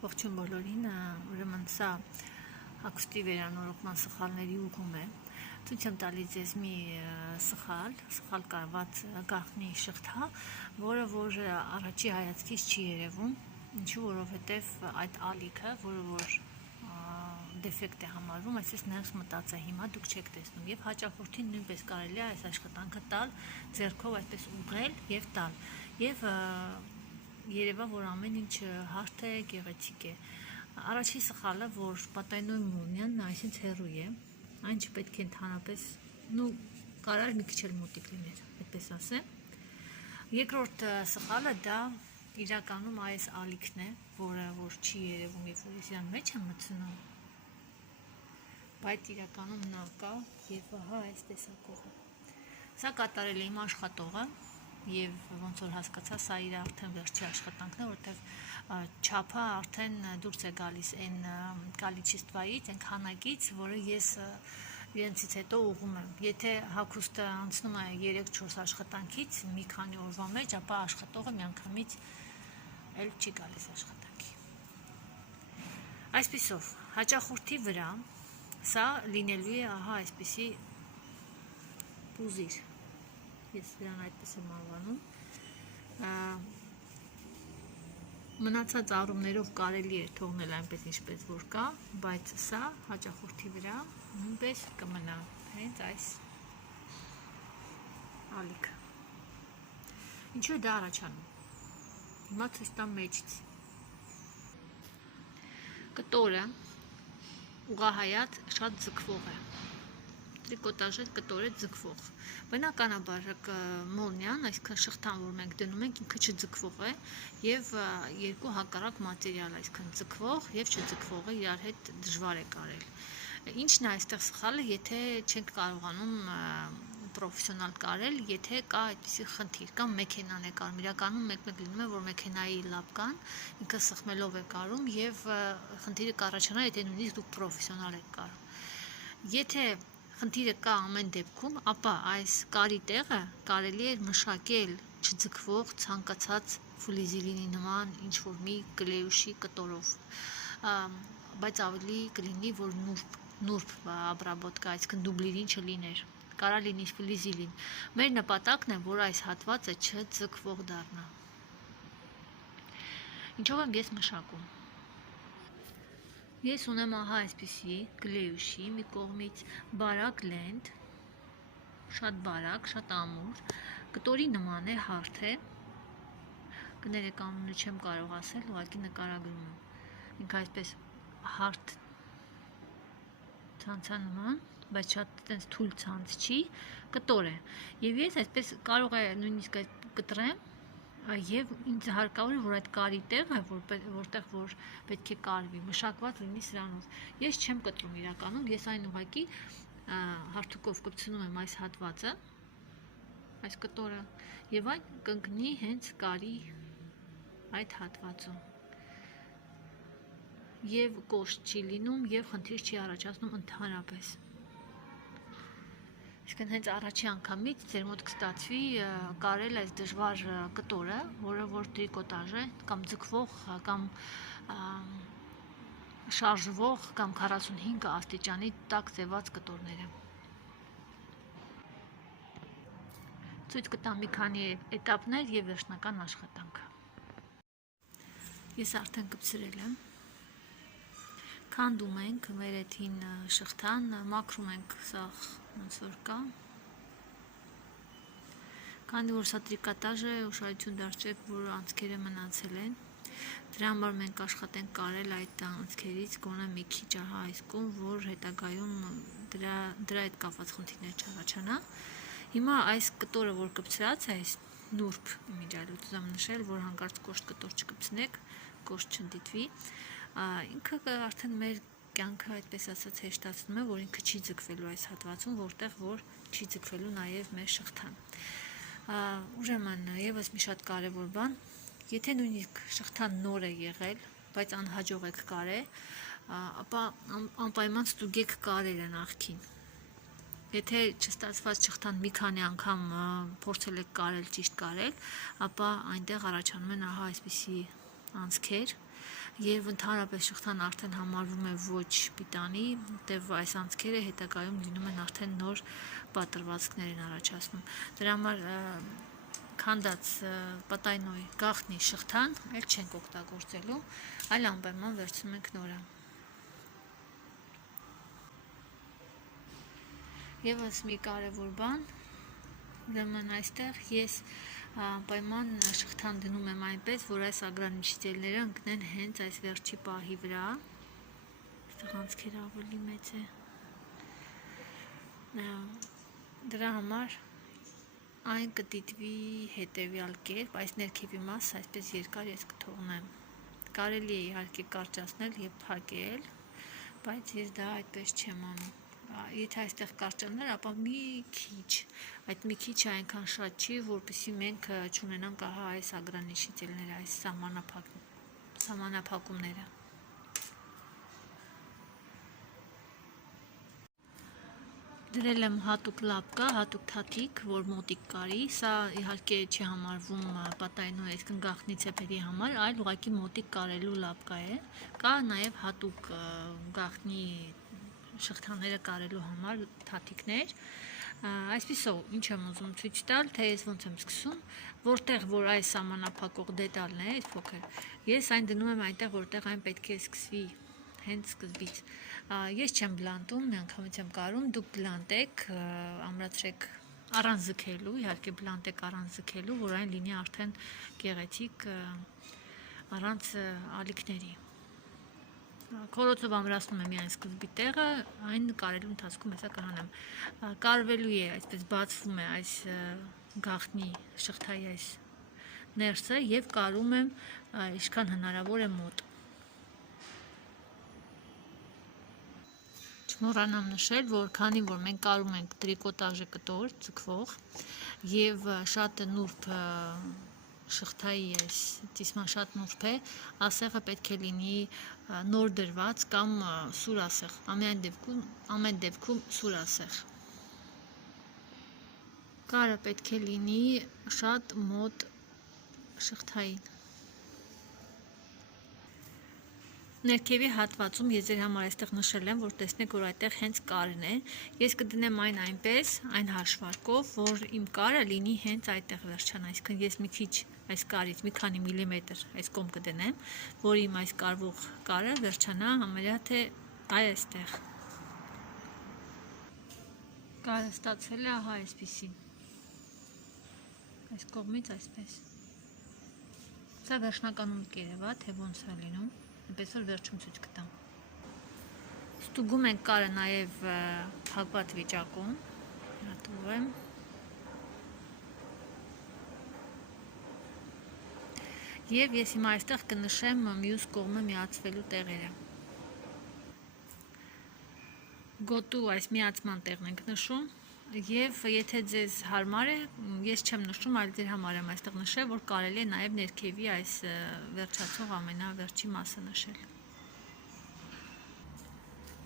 Ողջույն բոլորին, ուրեմն սա հագուստի վերանորոգման սխալների ուղում է։ Ցույց եմ տալիս ձեզ մի սխալ կարված գաղտնի շղթա, որը որ առաջի հայացքից չի երևում, ինչու որովհետև այդ ալիքը, որը որ դեֆեկտ է համարվում, այսպես ներս մտած է, հիմա դուք չեք տեսնում, եւ հաճախորդին նույնպես կարելի է այս աշխատանքը տալ, ձեռքով այսպես ուղղել եւ տալ, եւ երևա, որ ամեն ինչ հարթ է, գեղեցիկ է։ Առաջի սխալը, որ պատայնոյ մոլնիան այսինքն հեռու է, այն չպետք է ընդհանրապես, կարար մի քիչ էլ մոտիկ լիներ, այդպես ասեմ։ Երկրորդ սխալը դա իրականում այս ալիքն է, որը որ չի երևում, երբ որ ես իրան մեջ եմ մտցնում, բայց իրականում նա կա եւ ահա այս տեսակողը։ Սա կատարել է իմ աշխատողը եւ ոնց որ հասկացա, սա իր արդեն վերջի աշխատանքն է, որտեղ չափը արդեն դուրս է գալիս այն կալիչեստվայից, այն քանակից, որը ես իրենցից հետո ուղում եմ։ Եթե հագուստը անցնում է 3-4 աշխատանքից մի քանի օրվա մեջ, ապա աշխատողը միանգամից էլ չի գալիս աշխատանքի։ Այսպիսով, հաճախորդի վրա սա լինելու է ահա այսպիսի պուզիր, ես դրան այդպես եմ անվանում, մնացած առումներով կարելի է թողնել այնպես ինչպես որ կա, բայց սա հաճախորդի վրա նույնպես կմնա հենց այս ալիքը։ Ինչու է դա առաջանում, հիմա ցույց տամ մեջից, կտորը ուղղահայաց շատ ձգվող է, տրիկոտաժը կտոր է ձգվող, բնականաբար մոլնիան, այսքան շղթան, որ մենք դնում ենք, ինքը չձգվող է եւ երկու հակառակ մատերիալ, այսքան ձգվող եւ չձգվողը իրար հետ դժվար է կարել։ Ինչն է այստեղ սխալը, եթե չենք կարողանում պրոֆեսիոնալ կարել, եթե կա այդպիսի խնդիր, կամ մեքենան է կարում, իրականում մեկ-մեկ լինում է, որ մեքենայի լապկան ինքը սխմելով է կարում եւ խնդիրը կառաջանա, եթե նույնիսկ դուք պրոֆեսիոնալ եք կարում։ Եթե խնդիրը կա ամեն դեպքում, ապա այս կարի տեղը կարելի է մշակել չձգվող ցանկացած ֆլիզիլինի նման ինչ-որ մի կլեյուշի կտորով, բայց ավելի կլինի, որ նուրբ обработка, այսինքն դուբլիրին չլիներ, կարա լինի ֆլիզիլին։ Մեր նպատակն է, որ այս հատվածը չձգվող դառնա։ Ինչով եմ ես մշակում։ Ես ունեմ ահա այսպիսի կլեյուշի մի կողմից բարակ լենտ, շատ բարակ, շատ ամուր, կտորի նման է, հարթ է, կներեք անունը չեմ կարող ասել, ուղղակի նկարագրում եմ, ինքը այսպես հարթ ցանցանման, բայց շատ տենց թույլ ցանց չի, կտոր է, եւ ես այսպես կարող է նույնիսկ այդ կտրեմ, եւ ինձ հարկավոր է, որ այդ կարի տեղը, որտեղ որ պետք է կարվի, մշակված լինի սրանով։ Ես չեմ կտրում իրականում, ես այն ուղղակի հարթուկով կպցնում եմ այս հատվածը, այս կտորը, եւ այն կընկնի հենց կարի այդ հատվածում։ Եվ կոշտ չի լինում, եւ խնդիր չի առաջացնում ընդհանրապես։ Իսկն հենց առաջի անգամից ձեր մոտ կստացվի կարել այս դժվար կտորը, որը որ տրիկոտաժ է, կամ ձգվող, կամ շարժվող, կամ 45 աստիճանի տաք ձևած կտորները։ Ցույց կտամ մի քանի էտապներ եւ վերջնական աշխատանքը։ Ես արդեն կպցրել եմ։ Քանդում ենք մեր էթին շղթան, մաքրում ենք սա ոնց որ կա։ Քանի որ սա տրիկոտաժ է, ուշադրություն դարձրեք, որ անցքերը մնացել են։ Դրա համար մենք աշխատենք կարել այդ անցքերից գոնե մի քիչ ահա այս կողմ, որ հետագայում դրա հետ կապված խնդիրներ չառաջանա։ Հիմա այս կտորը, որ կպցրած է, այս նուրբ իմիջիալուց ուզում նշել, որ հանկարծ կոշտ կտոր չկպցնեք, կոշտ չդիտվի, ինքը արդեն մեր կյանքը այդպես ասած հեշտացնում է, որ ինքը չի ձգվելու այս հատվածում, որտեղ որ չի ձգվելու նաև մեր շղթան։ Ուրեմն եւս մի շատ կարևոր բան, եթե նույնիսկ շղթան նոր է եղել, բայց անհաջող եք կարել, ապա անպայման ստուգեք կարելը նախքին։ Եթե չստացված շղթան մի քանի անգամ փորձել եք կարել, ճիշտ կարել, ապա այնտեղ առաջանում են ահա այսպիսի անցքեր, Երբ ընդհանրապես շղթան արդեն համարվում է ոչ պիտանի, որտեղ այս անցքերը հետագայում լինում են արդեն նոր պատրվածքներ են առաջացնում։ Դրա համար քանդած պատայնոյի գաղտնի շղթան էլ չենք օգտագործելու, այլ անպայման վերցնում ենք նորը։ Եվս մի կարևոր բան, ուրեմն այստեղ ես անպայման շղթան դնում եմ այնպես, որ այս ագրանիչիտելները ընկնեն հենց այս վերջի պահի վրա։ Այստեղ անցքերը ավելի մեծ է։ Դրա համար այն կդիտվի հետևյալ կերպ, այս ներքևի մասը այսպես երկար ես կթողնեմ։ Կարելի է իհարկե կարճացնել եւ փակել, բայց ես դա այդպես չեմ անում։ Եթե այստեղ կարճանալ, ապա մի քիչ, այդ մի քիչը այնքան շատ չի, որպեսզի մենք չունենանք ահա այս ագրանիչիտելները, այս սահմանափակումները։ Դրել եմ հատուկ լապկա, հատուկ թաթիկ, որ մոտիկ կարի, սա իհարկե չի համարվում պատայնու այսքան գաղտնի ցեպերի համար, այլ ուղղակի մոտիկ կարելու լապկա է, կա նաև հատուկ գաղտնի շղթաները կարելու համար թաթիկներ, այսպիսով ինչ եմ ուզում ցույց տալ, թե ես ոնց եմ սկսում, որտեղ որ այս սահմանափակող դետալն է, այս փոքր, ես այն դնում եմ այնտեղ, որտեղ այն պետք է սկսվի հենց սկզբից։ Ես չեմ բլանտում, միանգամից եմ կարում, դուք բլանտեք, ամրացրեք առանց ձգելու, իհարկե բլանտեք առանց ձգելու, որ այն լինի արդեն գեղեցիկ առանց ալիքների։ Քորոցով ամրացնում եմ միայն սկզբի տեղը, այն կարելու ընթացքում հեսա կհանեմ։ Կարվելու է, այսպես բացվում է այս գաղտնի շղթայի այս ներսը եւ կարում եմ ինչքան հնարավոր է մոտ։ Չմոռանամ նշել, որ քանի որ մենք կարում ենք տրիկոտաժը կտոր, ձգվող եւ շատ նուրբ շղթայի այս ծիսման շատ նուրբ է, ասեղը պետք է լինի նոր դրված կամ սուր ասեղ, ամեն դեպքում սուր ասեղ։ Կարը պետք է լինի շատ մոտ շղթային։ Ներքևի հատվածում ես ձեր համար այստեղ նշել եմ, որ տեսնեք, որ այդտեղ հենց կարն է, ես կդնեմ այն այնպես, այն հաշվարկով, որ իմ կարը լինի հենց այդտեղ վերջանա, այսինքն ես մի քիչ այս կարից մի քանի միլիմետր այս կողմ կդնեմ, որ իմ այս կարվող կարը վերջանա համարյա թե այստեղ։ Կարը ստացել է ահա այսպիսին, այս կողմից այսպես։ Սա վերջնականում կերևա, թե ոնց է լինում, այնպես որ վերջում ցույց կտամ։ Ստուգում ենք կարը նաև փակված վիճակում, հատում եմ։ Եվ ես հիմա այստեղ կնշեմ մյուս կողմը միացվելու տեղերը։ Գոտու այս միացման տեղն ենք նշում եւ եթե ձեզ հարմար է, ես չեմ նշում, այլ ձեր համար եմ այստեղ նշել, որ կարելի է նաեւ ներքևի այս վերջացող ամենավերջի մասը նշել։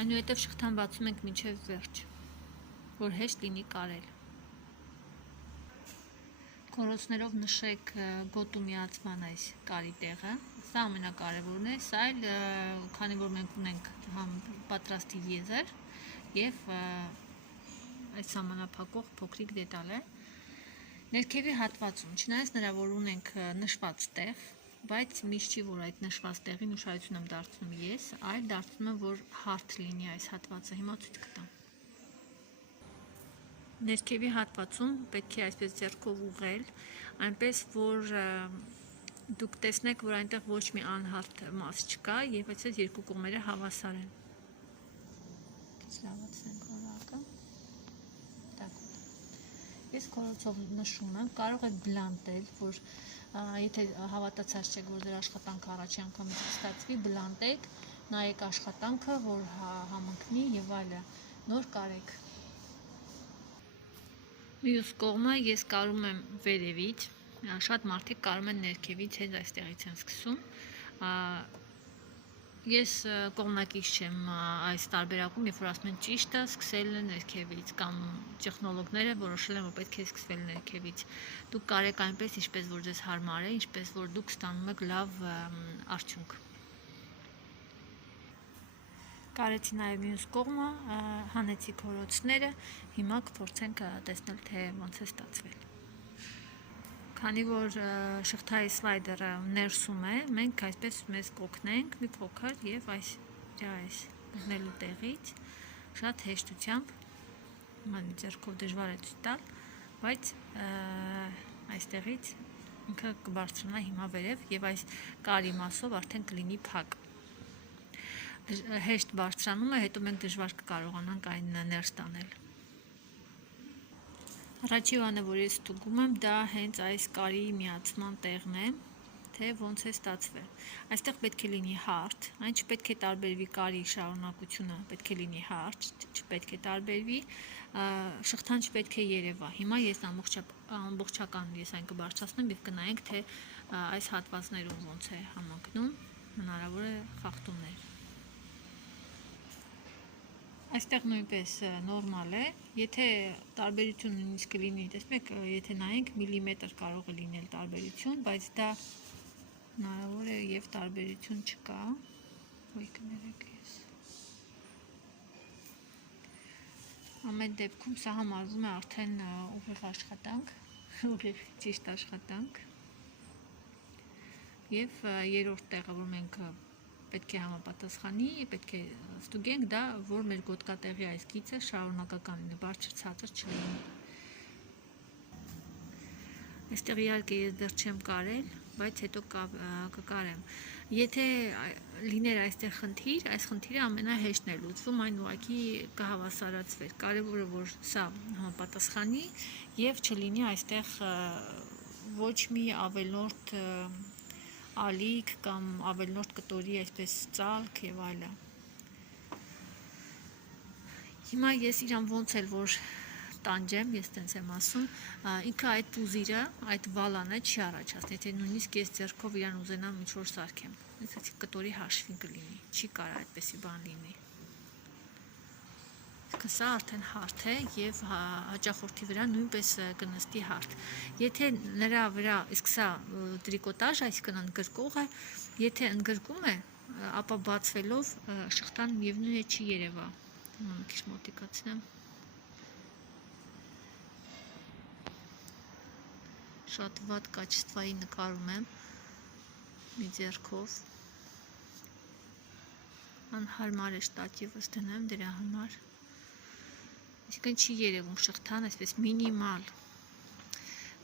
Այնուհետև շղթան բացում ենք մինչև վերջ, որ հեշտ լինի կարել։ Քորոցներով նշեք գոտու միացման այս կարի տեղը, սա ամենակարևորն է, սա էլ քանի որ մենք ունենք պատրաստի եզր եւ այս սահմանափակող փոքրիկ դետալ է։ Ներքևի հատվածում, չնայած նրա որ ունենք նշված տեղ, բայց միշտ չի որ այդ նշված տեղին ուշադրություն եմ դարձնում ես, այլ դարձնում եմ որ հարթ լինի այս հատվածը, հիմա ցույց կտամ։ Ներքևի հատվածում պետք է այսպես ձեռքով ուղղել, այնպես որ դուք տեսնեք, որ այնտեղ ոչ մի անհարթ մաս չկա եւ այսպես երկու կողմերը հավասար են։ Լավացնենք որակը։ Ես քորոցով նշում եմ, կարող եք բլանտել, որ եթե հավատացած չեք, որ ձեր աշխատանքը առաջի անգամից ստացվի, բլանտեք, նայեք աշխատանքը, որ համընկնի եւ այլը, նոր կարեք։ Մյուս կողմը ես կարում եմ վերևից, շատ մարդիկ կարում են ներքևից, հենց այստեղից են սկսում։ Ես կողմնակից չեմ այս տարբերակում, երբ որ ասում են ճիշտը սկսել ներքևից կամ տեխնոլոգները որոշել են, որ պետք է սկսվել ներքևից։ Դուք կարեք այնպես, ինչպես որ ձեզ հարմար է, ինչպես որ դուք ստանում եք լավ արդյունք։ Կարեցի նաև մյուս կողմը, հանեցի քորոցները, հիմա կփորձենք տեսնել, թե ոնց է ստացվել։ Քանի որ շղթայի սլայդերը ներսում է, մենք այսպես մեզ կօգնենք մի փոքր եւ այս գտնելու տեղից շատ հեշտությամբ, ման ձեռքով դժվար է ցույց տալ, բայց այստեղից ինքը կբարձրանա հիմա վերև եւ այս կարի մասով արդեն կլինի փակ։ Հեշտ բարձրանում է, հետո մենք դժվար կկարողանանք այն ներս տանել։ Առաջի բանը, որ ես ստուգում եմ, դա հենց այս կարի միացման տեղն է, թե ոնց է ստացվել։ Այստեղ պետք է լինի հարթ, այն չպետք է տարբերվի կարի շարունակությունը, պետք է լինի հարթ, չպետք է տարբերվի, շղթան չպետք է երևա։ Հիմա ես ամբողջական այն կբարձրացնեմ եւ կնայենք, թե այս հատվածներում ոնց է համընկնում, հնարավոր է խախտումներ։ Այստեղ նույնպես նորմալ է, եթե տարբերություն նույնիսկ կլինի, տեսնեք, եթե նայենք միլիմետր կարող է լինել տարբերություն, բայց դա հնարավոր է եւ տարբերություն չկա, ոյ կներեք ես։ Ամեն դեպքում սա համարվում է արդեն ուղիղ աշխատանք, ուղիղ ճիշտ աշխատանք եւ երրորդ տեղը, որ մենք պետք է համապատասխանի, պետք է ստուգենք դա, որ մեր գոտկատեղի այս գիծը շարունակական լինի, բարձր ցածր չլինի։ Այստեղ իհարկե ես դեռ չեմ կարել, բայց հետո կկարեմ։ Եթե լիներ այստեղ խնդիր, այս խնդիրը ամենահեշտն է լուծվում, այն ուղղակի կհավասարացվեր։ Կարևորը որ սա համապատասխանի եւ չլինի այստեղ ոչ մի ավելորդ ալիք կամ ավելորդ կտորի այսպես ծալք եւ այլն։ Հիմա ես իրան ոնց էլ որ տանջեմ, ես տենց եմ ասում, ինքը այդ պուզիրը, այդ վալանը չի առաջացնի, եթե նույնիսկ ես ձեռքով իրան ուզենամ ինչ-որ սարքեմ։ Այսինքն կտորի հաշվին կլինի, չի կարող այդպեսի բան լինի։ Սա արդեն հարթ է եւ հաճախորդի վրա նույնպես կնստի հարթ։ Եթե նրա վրա, իսկ սա տրիկոտաժ, այսինքն ընդգրկող է, եթե ընդգրկում է, ապա բացվելով շղթան միևնույն է չի երևա։ Մի քիչ մոտիկացնեմ։ Շատ վատ կաչествայի նկարում եմ մի ձեռքով։ Անհարմար է շտատիվս դնեմ դրա համար։ Այսինքն չի երևում շղթան, այսպես մինիմալ,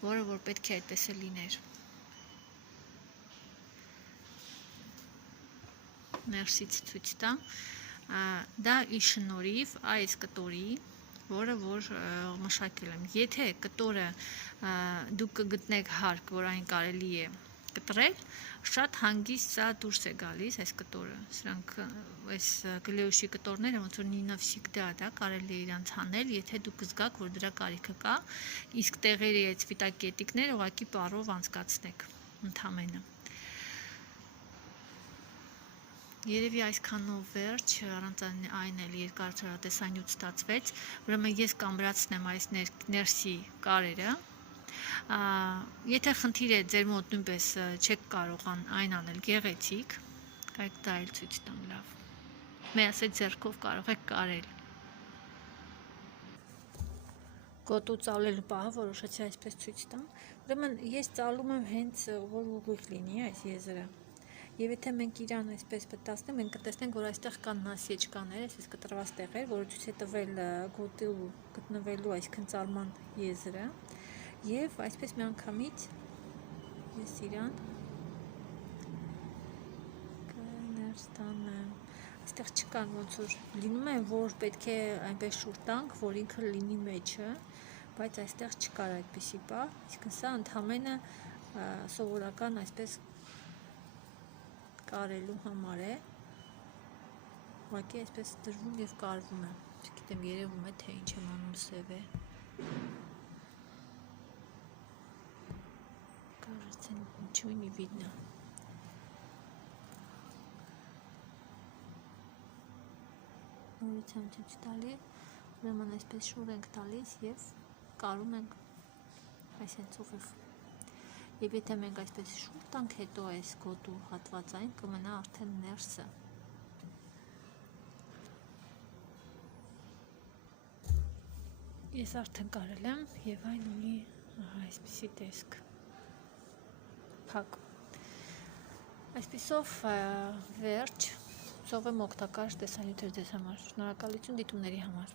որը որ պետք է այդպես է լիներ։ Ներսից ցույց տամ, դա ի շնորհիվ այս կտորի, որը որ մշակել եմ։ Եթե կտորը դուք կգտնեք հարկ, որ այն կարելի է կտրել, շատ հանգիստ սա դուրս է գալիս այս կտորը։ Սրանք այս գլեուշի կտորները ոնց որ նինավսիկդա դա կարելի է իրանց հանել, եթե դուք զգաք, որ դրա կարիքը կա, իսկ տեղերի այդ սպիտակ կետիկները ուղղակի պարով անցկացնեք ընդամենը։ Երևի այսքանով վերջ, առանց այն էլ երկար տեսանյութ ստացվեց, ուրեմն ես կամրացնեմ այս ներսի կարերը։ Եթե խնդիր է ձեր մոտ նույնպես չեք կարող այն անել գեղեցիկ, կարեք դա էլ ցույց տամ լավ։ Միասին ձեռքով կարող եք կարել։ Գոտու ծալելու պահը որոշեցի այսպես ցույց տամ։ Ուրեմն ես ծալում եմ հենց որ ուղիղ լինի այս եզրը։ Եվ եթե մենք իրան այսպես պատասնենք, մենք կտեսնենք, որ այստեղ կան նասիեչկաներ, այսպես կտրված տեղեր, որը ցույց է տվել գոտու գտնվելու այսքան ծալման եզրը, եւ այսպես միանգամից ես իրան կներս տանեմ։ Այստեղ չկան ոնց որ լինում է, որ պետք է այնպես շուռ տանք, որ ինքը լինի մեջը, բայց այստեղ չկար այդպիսի բան, իսկ սա ընդհանրապես սովորական այսպես կարելու համար է, ուղղակի այսպես դրվում եւ կարվում է, չգիտեմ երևում է թե ինչ եմ անում սև է, кажется ничего не видно, նորից եմ ցույց տալի, ուրեմն այսպես շուռ ենք տալիս եւ կարում ենք այսպես ուղիղ։ Եվ եթե մենք այսպես շուռ տանք, հետո այս գոտու հատվածային կմնա արդեն ներսը։ Ես արդեն կարել եմ եւ այն ունի այսպիսի տեսք։ Փակ։ Այսպիսով վերջ, սովեմ օգտակար տեսանյութ էր ձեզ համար։ Շնորհակալություն դիտումների համար։